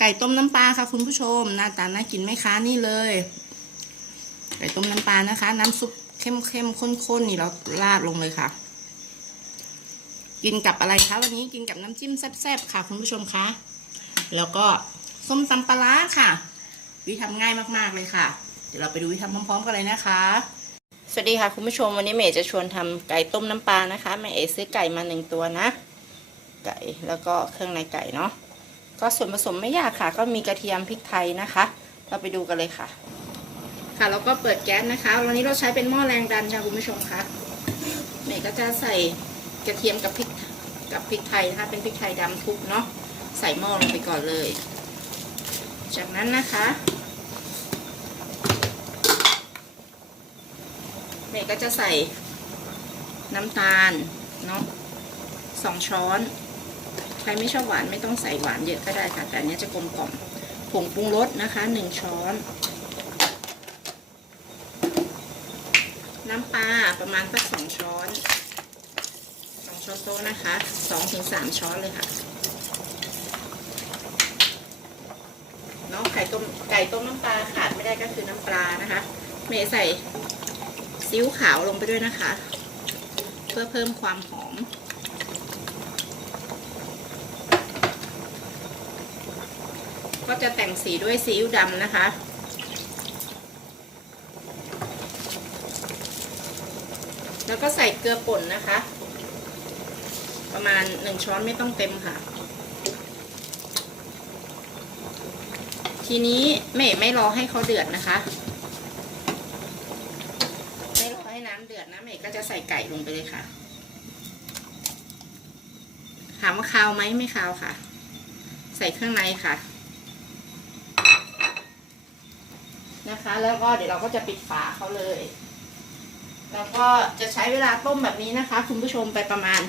ไก่ต้มน้ำปลาค่ะคุณผู้ชมหน้าตาน่ากินไหมคะนี่เลย ไก่ต้มน้ำปลานะคะ น้ำซุปเข้มๆข้มข้นๆนนี่เราราดลงเลยค่ะ กินกับอะไรคะวันนี้กินกับน้ำจิ้มแซ่บๆค่ะ คุณผู้ชมคะแล้วก็ส้มตำปลาร้าค่ะ วิธีทำง่ายมากๆเลยค่ะ เดี๋ยวเราไปดูวิธีทำพร้อมๆกันเลยนะคะ สวัสดีค่ะคุณผู้ชมวันนี้เมย์จะชวนทำไก่ต้มน้ำปลานะคะแม่เอซื้อไก่มาหนึ่งตัวนะ ไก่แล้วก็เครื่องในไก่เนาะ ก็ส่วนผสมไม่ยากค่ะ ก็มีกระเทียมพริกไทยนะคะ เราไปดูกันเลยค่ะ ค่ะแล้วก็เปิดแก๊สนะคะ วันนี้เราใช้เป็นหม้อแรงดันค่ะคุณผู้ชมคะเมย์ก็จะใส่กระเทียมกับพริกกับพริกไทยนะคะเป็นพริกไทยดำทุบเนาะใส่หม้อลงไปก่อนเลย จากนั้นนะคะเมย์ก็จะใส่น้ำตาลเนาะสองช้อน ครไม่ชอบหวานไม่ต้องใส่หวานเยอะก็ได้ค่ะ แต่อันนี้จะกลมกล่อมผงปรุงรสนะคะหนึ่งช้อน น้ำปลาประมาณสักสองช้อนสองช้อนโต๊ะนะคะสองถึงสามช้อนเลยค่ะเนาะไก่ต้มไก่ต้มน้ำปลาขาดไม่ได้ก็คือน้ำปลานะคะ เมย์ใส่ซีอิ๊วขาวลงไปด้วยนะคะ เพื่อเพิ่มความหอม ก็จะแต่งสีด้วยซีอิ๊วดำนะคะ แล้วก็ใส่เกลือป่นนะคะ ประมาณหนึ่งช้อนไม่ต้องเต็มค่ะ ทีนี้ไม่ไม่รอให้เขาเดือดนะคะ ไม่รอให้น้ำเดือดนะเมย์ก็จะใส่ไก่ลงไปเลยค่ะ ถามว่าคาวไหมไม่คาวค่ะใส่เครื่องในค่ะ นะคะ แล้วก็เดี๋ยวเราก็จะปิดฝาเขาเลย แล้วก็จะใช้เวลาต้มแบบนี้นะคะ คุณผู้ชมไปประมาณ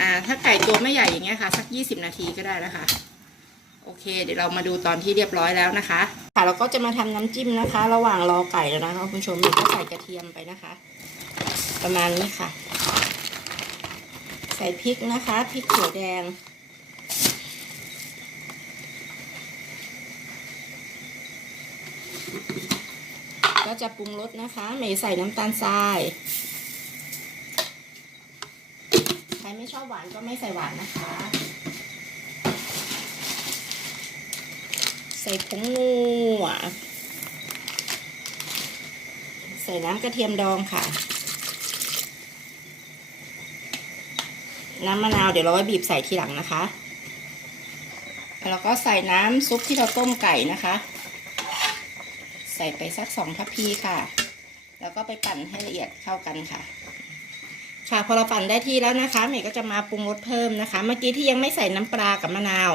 อ่า ถ้าไก่ตัวไม่ใหญ่อย่างเงี้ยค่ะ สักยี่สิบนาทีก็ได้แล้วค่ะโอเค เดี๋ยวเรามาดูตอนที่เรียบร้อยแล้วนะคะ ค่ะเราก็จะมาทำน้ำจิ้มนะคะ ระหว่างรอไก่แล้วนะคะ คุณผู้ชมเราก็ใส่กระเทียมไปนะคะ ประมาณนี้ค่ะ ใส่พริกนะคะพริกเขียวแดง ก็จะปรุงรสนะคะเมย์ใส่น้ำตาลทรายใครไม่ชอบหวานก็ไม่ใส่หวานนะคะ ใส่ผงงูใส่น้ำกระเทียมดองค่ะ น้ำมะนาวเดี๋ยวเราไว้บีบใส่ทีหลังนะคะ แล้วก็ใส่น้ำซุปที่เราต้มไก่นะคะ ส่ไปสักสองทัพพีค่ะ แล้วก็ไปปั่นให้ละเอียดเข้ากันค่ะ ค่ะพอเราปั่นได้ที่แล้วนะคะเมย์ก็จะมาปรุงรสเพิ่มนะคะ เมื่อกี้ที่ยังไม่ใส่น้ำปลากับมะนาว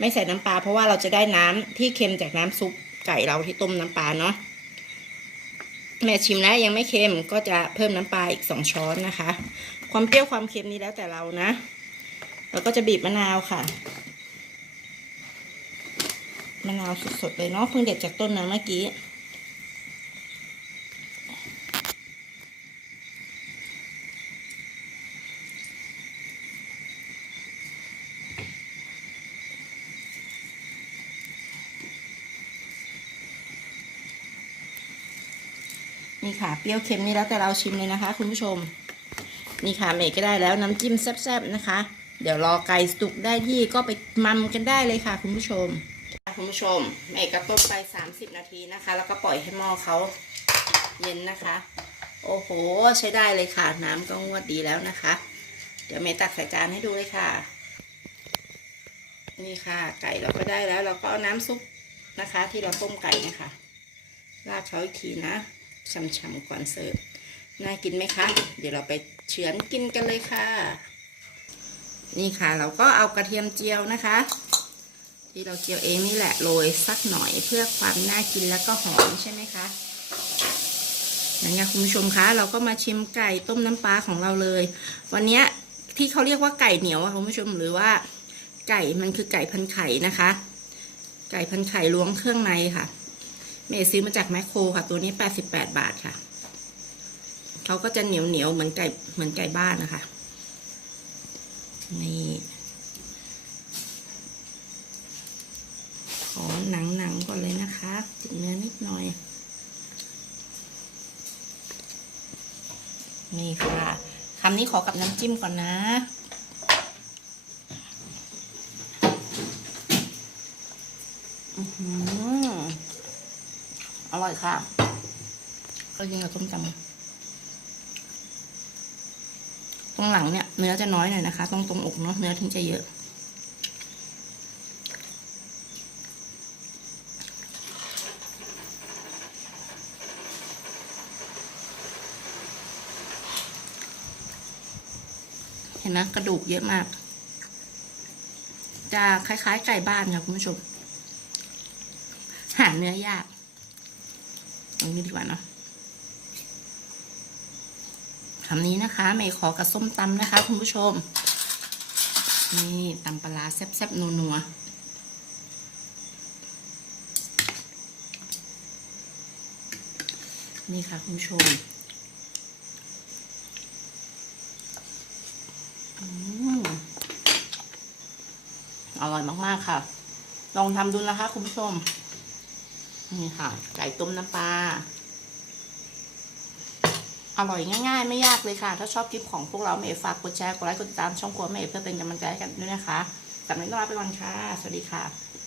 ไม่ใส่น้ำปลาเพราะว่าเราจะได้น้ำที่เค็มจากน้ำซุปไก่เราที่ต้มน้ำปลาเนาะแม่ชิมแล้วยังไม่เค็มก็จะเพิ่มน้ำปลาอีกสองช้อนนะคะ ความเปรี้ยวความเค็มนี้แล้วแต่เรานะ แล้วก็จะบีบมะนาวค่ะ มะนาวสดๆเลยเนาะเพิ่งเด็ดจากต้นนะเมื่อกี้ นี่ค่ะ เปรี้ยวเค็มนี่แล้วแต่เราชิมเลยนะคะ คุณผู้ชม นี่ค่ะเมก็ได้แล้วน้ำจิ้มแซ่บๆนะคะ เดี๋ยวรอไก่สุกได้ที่ก็ไปมัมกันได้เลยค่ะ คุณผู้ชมคุณผู้ชมเมก็ต้มไป 30 นาทีนะคะ แล้วก็ปล่อยให้หม้อเขาเย็นนะคะ โอ้โห ใช้ได้เลยค่ะ น้ำก็งวดดีแล้วนะคะ เดี๋ยวเมตักใส่จานให้ดูเลยค่ะ นี่ค่ะ ไก่เราก็ได้แล้ว เราก็เอาน้ำซุปนะคะ ที่เราต้มไก่นะคะราดเขาอีกทีนะ ช่ำๆก่อนเสิร์ฟน่ากินไหมคะ เดี๋ยวเราไปเฉือนกินกันเลยค่ะ นี่ค่ะ เราก็เอากระเทียมเจียวนะคะ ที่เราเจียวเองนี่แหละโรยสักหน่อยเพื่อความน่ากินแล้วก็หอมใช่ไหมคะนั่นไงคุณผู้ชมคะเราก็มาชิมไก่ต้มน้ำปลาของเราเลย วันนี้ที่เขาเรียกว่าไก่เหนียวอะคุณผู้ชมหรือว่า ไก่มันคือไก่พันไข่นะคะ ไก่พันไข่ล้วงเครื่องในค่ะ เมย์ซื้อมาจากแมคโครค่ะ ตัวนี้88บแปดบาทค่ะเขาก็จะเหนียวเหนียวเหมือนไก่เหมือนไก่บ้านนะคะ นี่หนังหนังๆก่อนเลยนะคะติดเนื้อนิดหน่อย นี่ค่ะคำนี้ขอกับน้ำจิ้มก่อนนะ อือหืออ ร่อยค่ะ ก็ยิงกับต้มตำตรงหลังเนี่ยเนื้อจะน้อยหน่อยนะคะตรงตรงอกเนาะเนื้อถึงจะเยอะเห็นนะกระดูกเยอะมาก จะคล้ายๆไก่บ้านค่ะคุณผู้ชม หาเนื้อยาก อันนี้ดีกว่าเนาะคำนี้นะคะเมย์ขอกับส้มตำนะคะ คุณผู้ชม นี่ตำปลาแซ่บๆนัวๆนี่ค่ะคุณผู้ชมอืมอร่อยมาก ๆ ค่ะ ลองทำดูนะคะ คุณผู้ชม นี่ค่ะ ไก่ต้มน้ำปลา อร่อยง่ายๆ ไม่ยากเลยค่ะ ถ้าชอบคลิปของพวกเราเมย์ฝากกดแชร์ กดไลค์ กดติดตามช่องครัวเมย์เพื่อเป็นกำลังใจให้กันด้วยนะคะสำหรับวันนี้ต้องลาไปก่อนค่ะ สวัสดีค่ะ